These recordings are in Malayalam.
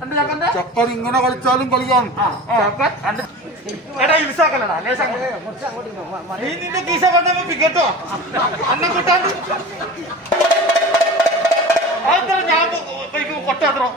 ചക്കൻ ഇങ്ങനെ കളിച്ചാലും കളിക്കാം എടാ ഇൽസാക്കല്ലടാ ലേശം നീ നിന്റെ കീശ കൊണ്ടപ്പോ കേട്ടോ അന്നെ കിട്ടാണ്ട്. അതെന്താ ഞാൻ കൊട്ടാത്രോ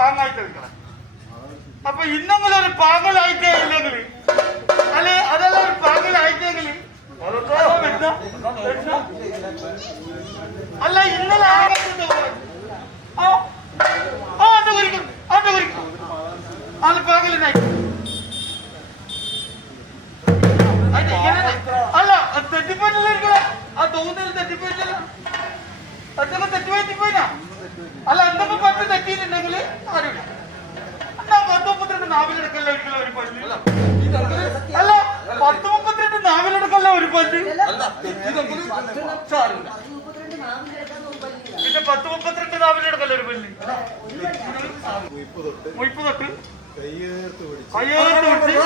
പാങ്ങായിട്ട് എടുക്കണം അപ്പൊ ഇന്നെങ്കിലും ഒരു പാങ്ങലായിട്ടേ ഇല്ലെങ്കിൽ അല്ലെ? അതല്ല ഒരു പാങ്ങലായിട്ടെങ്കിൽ അല്ല ഇന്നലെ ആകത്തുണ്ട് അത് അല്ല തെറ്റിപ്പോയിട്ടില്ല ആ തെറ്റിപ്പോയിട്ടില്ല. അതൊക്കെ അല്ല എന്തൊക്കെ പറ്റി തെറ്റിയിട്ടുണ്ടെങ്കിൽ പിന്നെ പത്ത് മുപ്പത്തിരണ്ട് നാവിലെടുക്കല്ല ഒരു പല്ല് മുയ്പ് തൊട്ട്. കയ്യേർത്ത് പിടിച്ച്.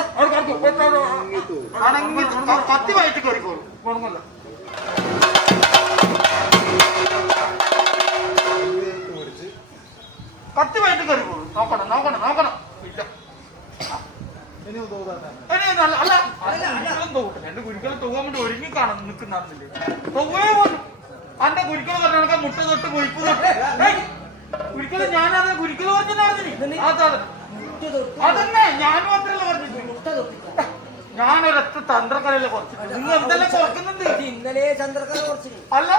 അണങ്ങി കത്തി വായിച്ച് കയറിക്കോളൂ കുഴപ്പമില്ല കത്തി വായിച്ച് കയറിക്കോളൂ നോക്കണം നോക്കണം നോക്കണം. ഇല്ല. അല്ല എന്റെ ഒരുങ്ങി കാണാൻ നിൽക്കുന്നില്ലേ അന്റെ കുരിക്കൽ പറഞ്ഞ മുട്ട തൊട്ട് കുഴിപ്പ് തൊട്ട്. കുരിക്കൽ ഞാനത് കുരിക്കൽ പറഞ്ഞിട്ടുണ്ടായിരുന്നില്ല? അതന്നെ ഞാൻ മാത്രല്ല പറഞ്ഞു ഞാനൊരൊറ്റ കുറച്ച്. നിങ്ങൾ എന്തെല്ലാം കുറക്കുന്നുണ്ട്? ഇന്നലെ കുറച്ച് അല്ല.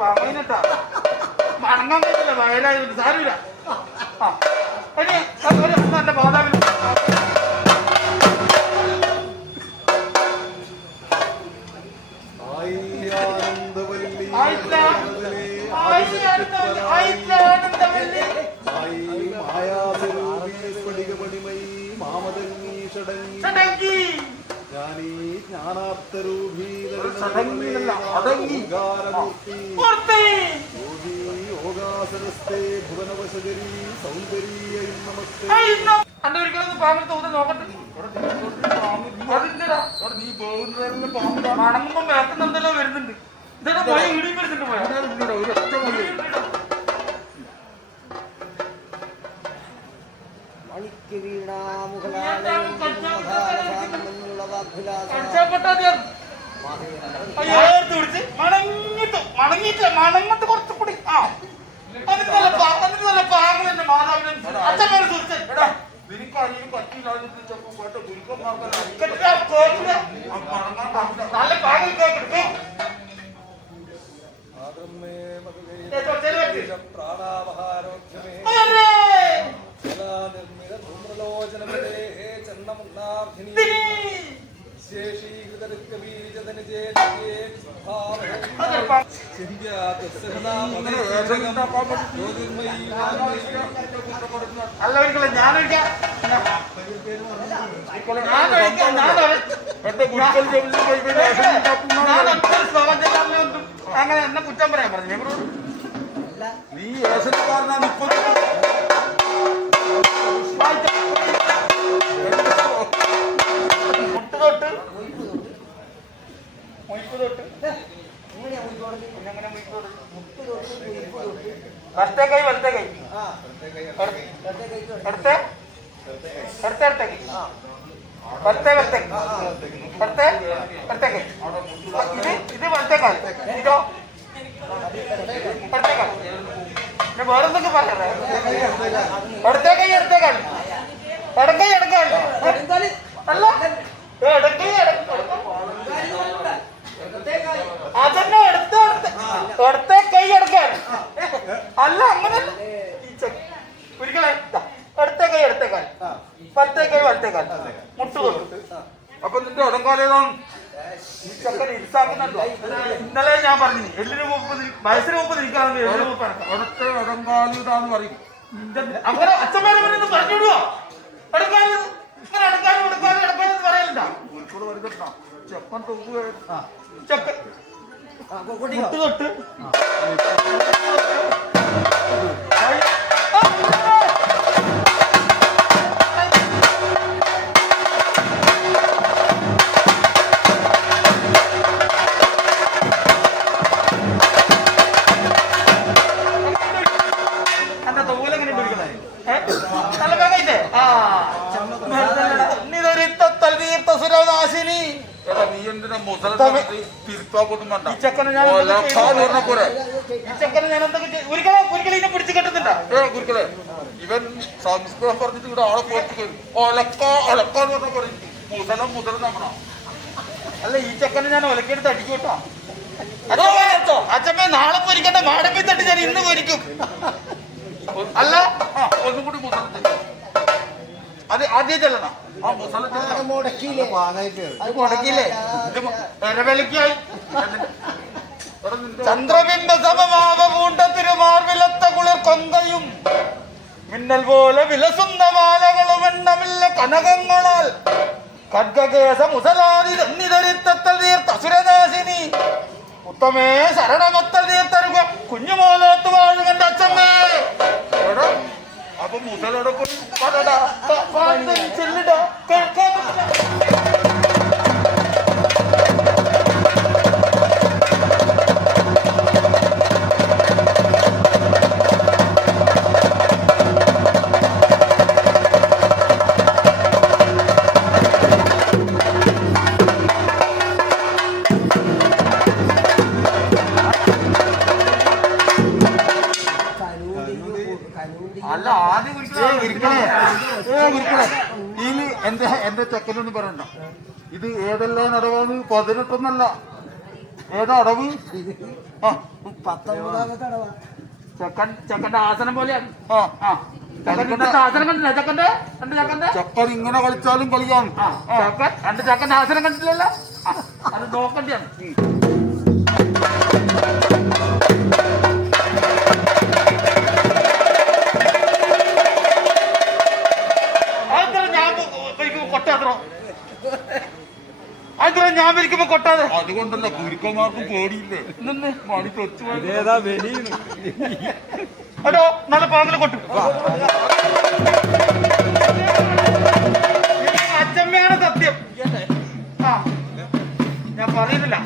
പറഞ്ഞിട്ടാ മടങ്ങാൻ പറ്റില്ല വയലായതുകൊണ്ട് സാരമില്ല. എന്റെ മാതാവിന് മടങ്ങുമ്പോ മേക്കുന്നുണ്ടല്ലോ വരുന്നുണ്ട്. ഇതാ. പോയി. ഇടിയും വരുന്നുണ്ട് പോയാ. മണിക്ക് വീണ മണങ്ങിട്ട് മണങ്ങിട്ട് മണങ്ങട്ട് കുറച്ചുകൂടി ആ അതിന് നല്ല അതിന് നല്ല പാകൽ എന്റെ മാതാവിനെ അച്ഛൻ സുഹൃത്ത് എടാ നിനക്കറിയും പറ്റിയില്ലാതിട്ട് ചെപ്പം കേട്ട ഗുരുക്കന്മാർക്ക് നല്ല ചെറുവെട്ടി പ്രാണാപഹാരോഗ്യമേ അരേ ജലാനിർമ്മിത ധൂമ്രലോചനമേ ചന്നമുന്നാർധിനി അല്ല ഒന്നും അങ്ങനെ എന്നെ കുറ്റം പറയാൻ പറഞ്ഞു ഞങ്ങളോട് നീ ഏസനക്കാരനാണ് ഇപ്പൊ തൊട്ട്? മൊയ്പ്പ് തൊട്ട്? വലത്തെ കൈ വലത്തെ കൈ. അടുത്ത ഇടത്തെ ഇടത്തെ കൈ. വലത്തെ വലത്തെ കൈ. ഇടത്തെ ഇടത്തെ കൈ. ഇത് ഇത് വലത്തെ കാൽ ഇതോ? ഇടത്തെ കാൽ വേറെന്തൊക്കെ പറയാറേ ഇടത്തെ കൈ ഇടത്തെ കാൽ ഇടക്കൈ എന്തായാലും അല്ല അതന്നെ എടുത്ത് എടുത്ത കൈ എടുക്കാൻ അല്ല അങ്ങനെ ഒരിക്കലേ എടുത്ത കൈ എടുത്തേക്കാൻ വലത്തെ കൈ വലത്തേക്കാൻ മുട്ടു തൊട്ട് അപ്പൊ നിന്റെ ഉടങ്കാലേതാണ് ഇന്നലെ ഞാൻ പറഞ്ഞു എല്ലിന് മുപ്പത് വയസ്സിന് മുപ്പത് ഇരിക്കാറുണ്ട് എല്ലിന് മുപ്പാണ് അടുത്ത ഉടങ്കാലിതാന്ന് പറയും. അങ്ങനെ അച്ഛന്മാരെ പറഞ്ഞു വിടുവോ എടുക്കാനും ഉൾക്കൂടെ വരുന്നുണ്ടോ ചെപ്പൻ തൊങ്ങുക ചക്ക ആ. കൊ- തൊട്ട്. എടാ നീ എന്തിനാ മുതല തിരുത്താക്കൊന്നും വേണ്ട? ഈ ചെക്കനെ ഞാൻ എന്തൊക്കെ ചെയ്തു? പോരെ. ഈ ചെക്കനെ ഞാൻ എന്തൊക്കെ ചെയ്തു? ഒരിക്കലും ഒരിക്കലും ഇതിനെ പിടിച്ച് കെട്ടുന്നുണ്ടോ? ഏ കുരുക്കളെ ഇവൻ സംസ്കൃതം പറഞ്ഞിട്ട് ഇവിടെ ആളെ പോയിട്ട് ഒലക്ക ഒലക്കാന്ന് പറഞ്ഞ പറയും. മുതല മുതല നമ്മണോ അല്ല ഈ ചെക്കനെ ഞാൻ ഒലക്കെടുത്ത് അടിക്കും കേട്ടോ. അച്ഛമ്മ നാളെ പൊരിക്കട്ടെ മാടമ്പി തട്ടി ഞാൻ ഇന്ന് പൊരിക്കും. അല്ല. ആ ഒന്നും കൂടി മുതല. അത് ആദ്യം ചെല്ലണം ആ മുസല മുടക്കിയില്ലേ? ഇത് ചന്ദ്രബിംബ സമമാവ പൂണ്ട തിരുമാർവിലത്ത കുളിർ കൊന്തയും. മിന്നൽ പോലെ വിലസുന്ന മാലകളും എണ്ണമില്ല കനകങ്ങളാൽ. ഖഡ്ഗകേശ മുസലാതി തന്നിതരിത്തത്തൽ തീർത്ത സുരദാസിനി. ഉത്തമേ ശരണമത്തൽ തീർത്തരുക. കുഞ്ഞുമോലോത്ത് വാഴുകന്റെ അച്ഛമ്മേ. അപ്പൊ മുതലോടെ എന്റെ എന്റെ ചെക്കനൊന്നും പറയണ്ട. ഇത് ഏതെല്ലാം അടവാണ് പതിനെട്ടൊന്നല്ല. ഏതാ അടവ്? ആ. പത്തൊമ്പതാമത്തെ അടവാ. ചെക്കൻ ചെക്കന്റെ ആസനം പോലെയാണ് ആ ആ. ചെക്കന്റെ ആസനം കണ്ടില്ല ചെക്കന്റെ? രണ്ട് ചെക്കന്റെ? ചക്കൻ ഇങ്ങനെ കളിച്ചാലും കളിക്കാം ചെക്കൻ രണ്ട് ചെക്കന്റെ ആസനം കണ്ടിട്ടില്ലല്ലോ? അത് നോക്കണ്ടിയാണ്. കൊട്ടാത്രോ അതെന്താ ഞാൻ ഭരിക്കുമ്പോ കൊട്ടാതെ അതുകൊണ്ടല്ല ഗുരുക്കന്മാർക്കും പേടിയില്ലേ? നിന്ന്. മണി തൊച്ചു. അടോ നല്ല പാങ്ങൽ കൊട്ടു. അച്ചമ്മയാണ് സത്യം. ആ ഞാൻ പറയുന്നില്ല.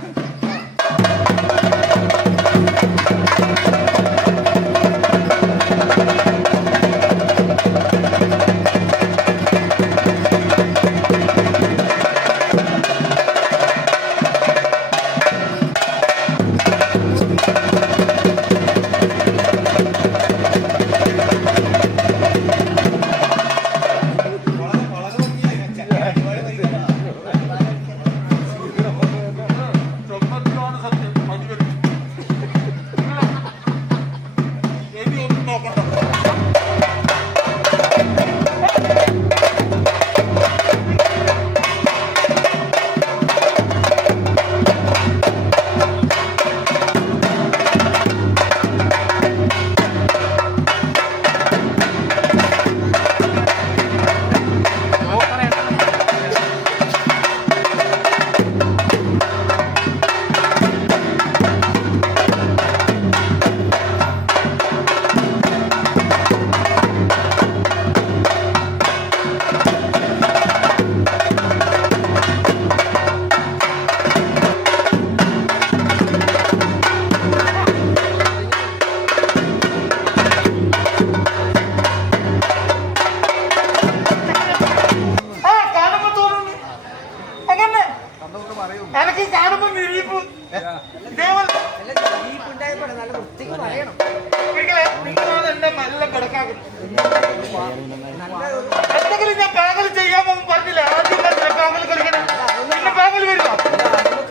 എന്തെങ്കിലും ഞാൻ പാകൽ ചെയ്യാൻ പറഞ്ഞില്ല. ആദ്യം പാകൽ കളിക്കണം പിന്നെ പാകൽ വരുമോ?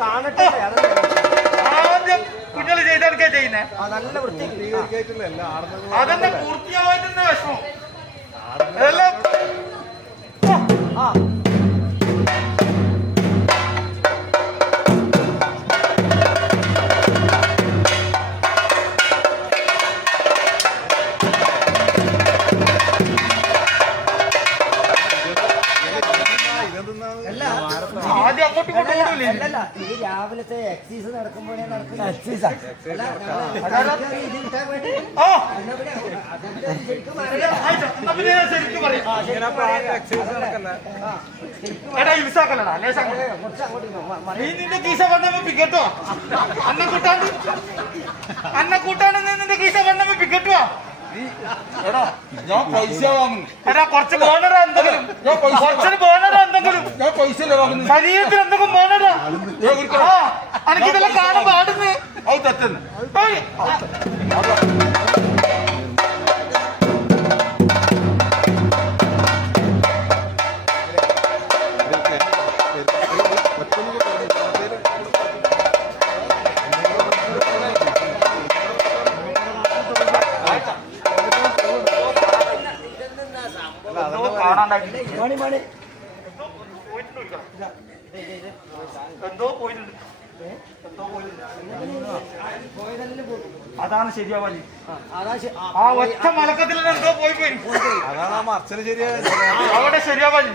കാണട്ടെ ആദ്യം കുഞ്ഞൽ ചെയ്തെടുക്കാ ചെയ്യുന്നേ. അതെന്നെ പൂർത്തിയാവാൻ വിഷമം. അതെല്ലാം കുറച്ച് അങ്ങോട്ട് ഇങ്ങോ, മ- മറി- നീ നിന്റെ കീശ പിക്കറ്റുവാ അന്നെ കൂട്ടാണ്ട്. അന്നെ കൂട്ടാണ്ട് നീ നിന്റെ കീശ കൊണ്ടപ്പോ പിക്കട്ടുവാ എടാ ഞാൻ പൈസ വാങ്ങുന്നു. എടാ കുറച്ച് ബോണറാ എന്തെങ്കിലും? ഞാൻ പൈസ കുറച്ചൊരു ബോണറാ എന്തെങ്കിലും? ഞാൻ പൈസ അല്ലേ വാങ്ങുന്നു ശരീരത്തിൽ എന്തെങ്കിലും ബോണറാ എനിക്കിതെല്ലാം കാണാൻ പാടുന്നേ അത് തെറ്റന്നെ. ആ, എന്തോ പോയിട്ടുണ്ട്. അതാണ് ശരിയാവാലി ആ, ഒറ്റ മലക്കത്തിൽ എന്തോ പോയി പോയി. അതാണ് ആ മറച്ചൽ ശരിയായ അവിടെ ശരിയാവാനി